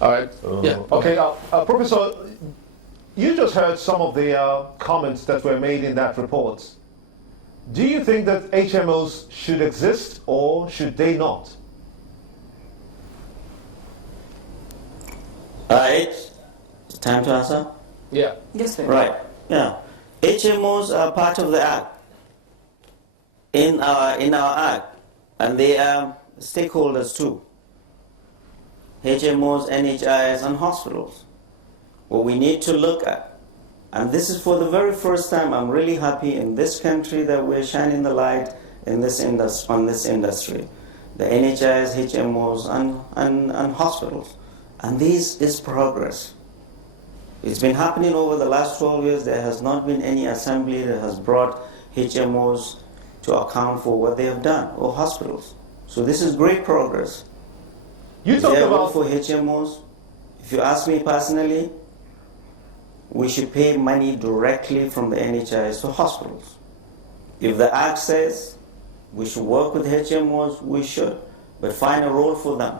All right. Yeah. Okay, Professor, you just heard some of the comments that were made in that report. Do you think that HMOs should exist or should they not? It's time to answer? Yeah. Yes, sir. Right. Yeah. HMOs are part of the Act. In our Act. And they are stakeholders too. HMOs, NHIs, and hospitals. What we need to look at, and this is for the very first time, I'm really happy in this country that we're shining the light in this on this industry. The NHIs, HMOs, and hospitals. And this is progress. It's been happening over the last 12 years. There has not been any assembly that has brought HMOs to account for what they have done, or hospitals. So this is great progress. You talk about for HMOs. If you ask me personally, we should pay money directly from the NHIs to hospitals. If the Act says we should work with HMOs, we should, but find a role for them.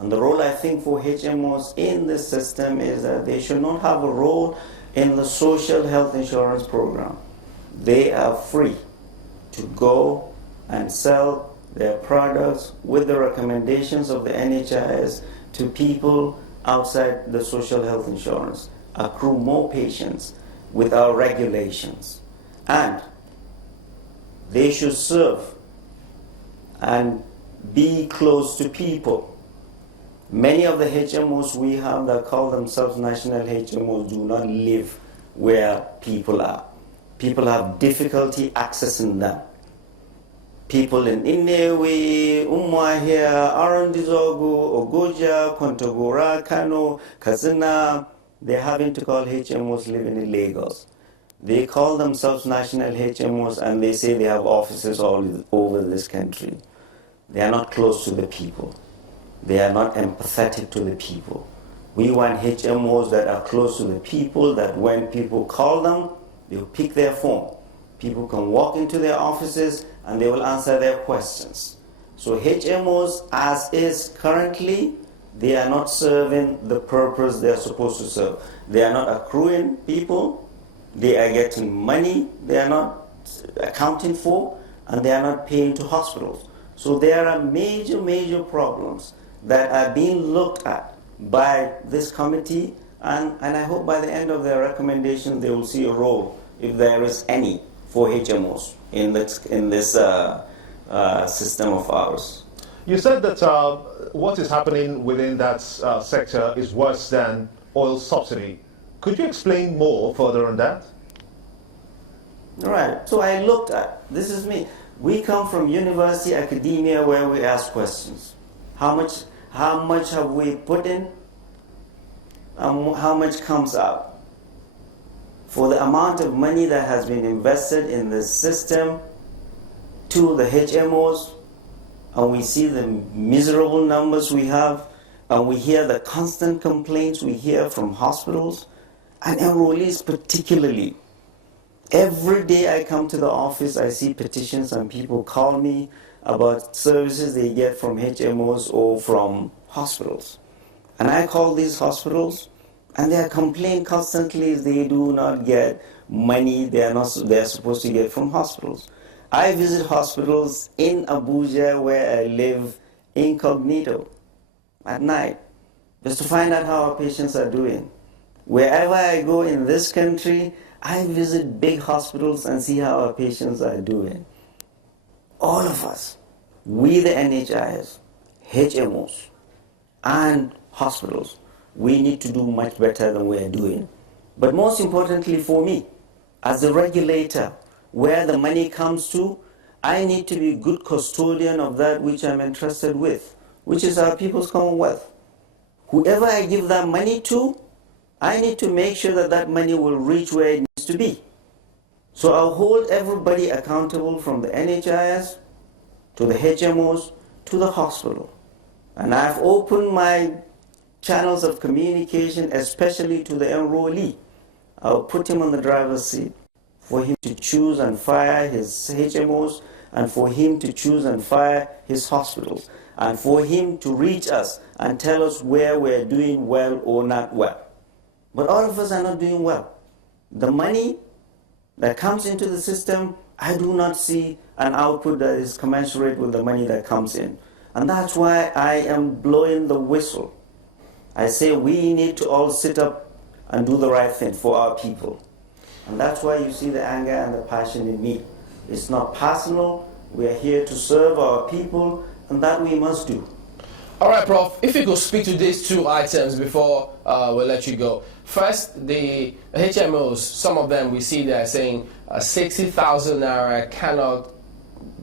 And the role I think for HMOs in this system is that they should not have a role in the social health insurance program. They are free to go and sell their products with the recommendations of the NHIS to people outside the social health insurance, accrue more patients with our regulations. And they should serve and be close to people. Many of the HMOs we have that call themselves national HMOs do not live where people are. People have difficulty accessing them. People in Inewi, Umuahia, Arandizogu, Ogoja, Kontagora, Kano, Kazina, they're having to call HMOs living in Lagos. They call themselves national HMOs and they say they have offices all over this country. They are not close to the people. They are not empathetic to the people. We want HMOs that are close to the people, that when people call them, they'll pick their phone. People can walk into their offices and they will answer their questions. So HMOs, as is currently, they are not serving the purpose they are supposed to serve. They are not accruing people, they are getting money they are not accounting for, and they are not paying to hospitals. So there are major problems that are being looked at by this committee, and I hope by the end of their recommendations they will see a role, if there is any, for HMOs in this system of ours. You said that what is happening within that sector is worse than oil subsidy. Could you explain more further on that? Right. So I looked at, this is me. We come from university academia where we ask questions. How much have we put in? How much comes out? For the amount of money that has been invested in the system to the HMOs, and we see the miserable numbers we have, and we hear the constant complaints we hear from hospitals and enrollees particularly. Every day I come to the office, I see petitions and people call me about services they get from HMOs or from hospitals. And I call these hospitals and they complain constantly they do not get money they're supposed to get from hospitals. I visit hospitals in Abuja where I live incognito at night just to find out how our patients are doing. Wherever I go in this country, I visit big hospitals and see how our patients are doing. All of us, we the NHIs, HMOs, and hospitals, we need to do much better than we are doing. But most importantly for me, as a regulator, where the money comes to, I need to be a good custodian of that which I'm entrusted with, which is our people's commonwealth. Whoever I give that money to, I need to make sure that that money will reach where it needs to be. So I'll hold everybody accountable from the NHIS to the HMOs to the hospital. And I've opened my channels of communication, especially to the enrollee. I'll put him on the driver's seat for him to choose and fire his HMOs and for him to choose and fire his hospitals. and for him to reach us and tell us where we're doing well or not well. But all of us are not doing well. The money that comes into the system, I do not see an output that is commensurate with the money that comes in. And that's why I am blowing the whistle. I say we need to all sit up and do the right thing for our people. And that's why you see the anger and the passion in me. It's not personal. We are here to serve our people, and that we must do. All right, Prof, if you could speak to these two items before we'll let you go. First, the HMOs, some of them we see they're saying 60,000 naira cannot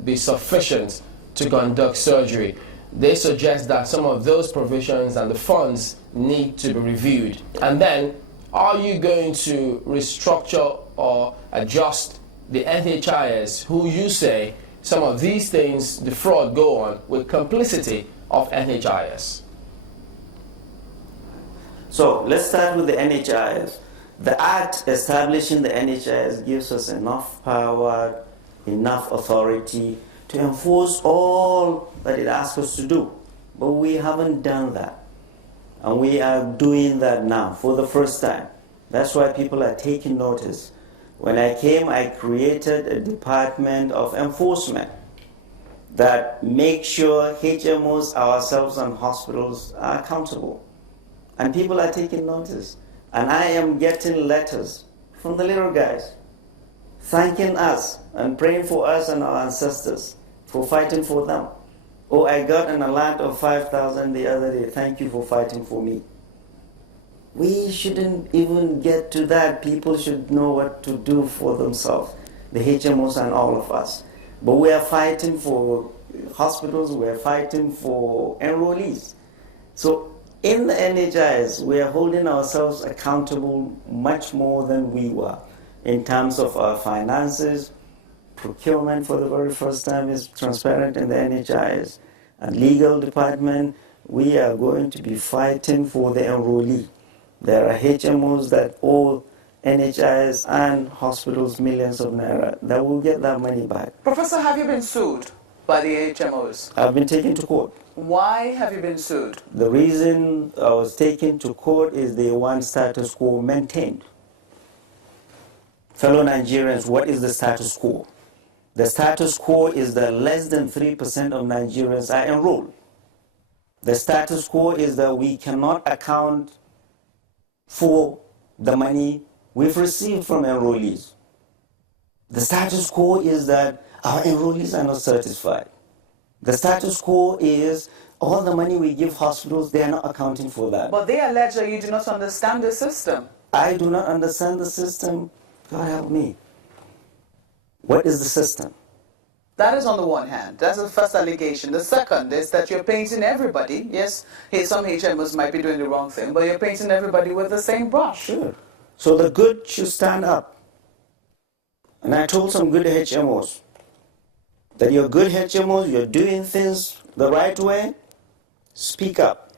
be sufficient to conduct surgery. They suggest that some of those provisions and the funds need to be reviewed. And then, are you going to restructure or adjust the NHIS, who you say some of these things, the fraud, go on with complicity of NHIS? So let's start with the NHIS. The Act establishing the NHIS gives us enough power, enough authority to enforce all that it asks us to do. But we haven't done that. And we are doing that now for the first time. That's why people are taking notice. When I came, I created a department of enforcement that makes sure HMOs, ourselves, and hospitals are accountable. And people are taking notice. And I am getting letters from the little guys thanking us and praying for us and our ancestors for fighting for them. Oh, I got an alert of 5,000 the other day. Thank you for fighting for me. We shouldn't even get to that. People should know what to do for themselves, the HMOs and all of us. But we are fighting for hospitals, we are fighting for enrollees. So in the NHIS, we are holding ourselves accountable much more than we were in terms of our finances. Procurement for the very first time is transparent in the NHIS. And legal department, we are going to be fighting for the enrollee. There are HMOs that owe NHIS and hospitals millions of naira that will get that money back. Professor, have you been sued by the HMOs? I've been taken to court. Why have you been sued? The reason I was taken to court is they want status quo maintained. Fellow Nigerians, what is the status quo? The status quo is that less than 3% of Nigerians are enrolled. The status quo is that we cannot account for the money we've received from enrollees. The status quo is that our enrollees are not satisfied. The status quo is all the money we give hospitals, they are not accounting for that. But they allege that you do not understand the system. I do not understand the system. God help me. What is the system? That is on the one hand. That's the first allegation. The second is that you're painting everybody. Yes, some HMOs might be doing the wrong thing, but you're painting everybody with the same brush. Sure. So the good should stand up. And I told some good HMOs that you're good HMOs, you're doing things the right way, speak up.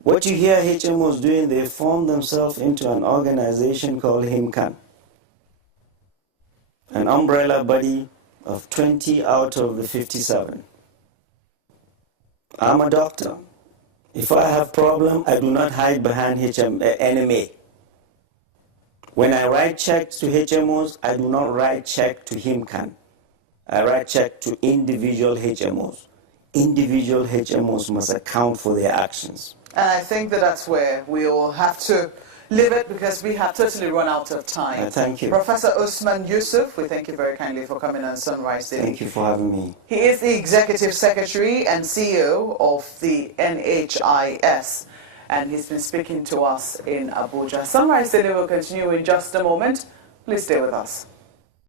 What you hear HMOs doing, they form themselves into an organization called HIMCAN, an umbrella body of 20 out of the 57. I'm a doctor. If I have problem, I do not hide behind NMA. When I write checks to HMOs, I do not write check to HIMCAN. I write check to individual HMOs. Individual HMOs must account for their actions. And I think that that's where we all have to leave it, because we have totally run out of time. Thank you. Professor Usman Yusuf, we thank you very kindly for coming on Sunrise Daily. Thank you for having me. He is the Executive Secretary and CEO of the NHIS, and he's been speaking to us in Abuja. Sunrise Daily will continue in just a moment. Please stay with us.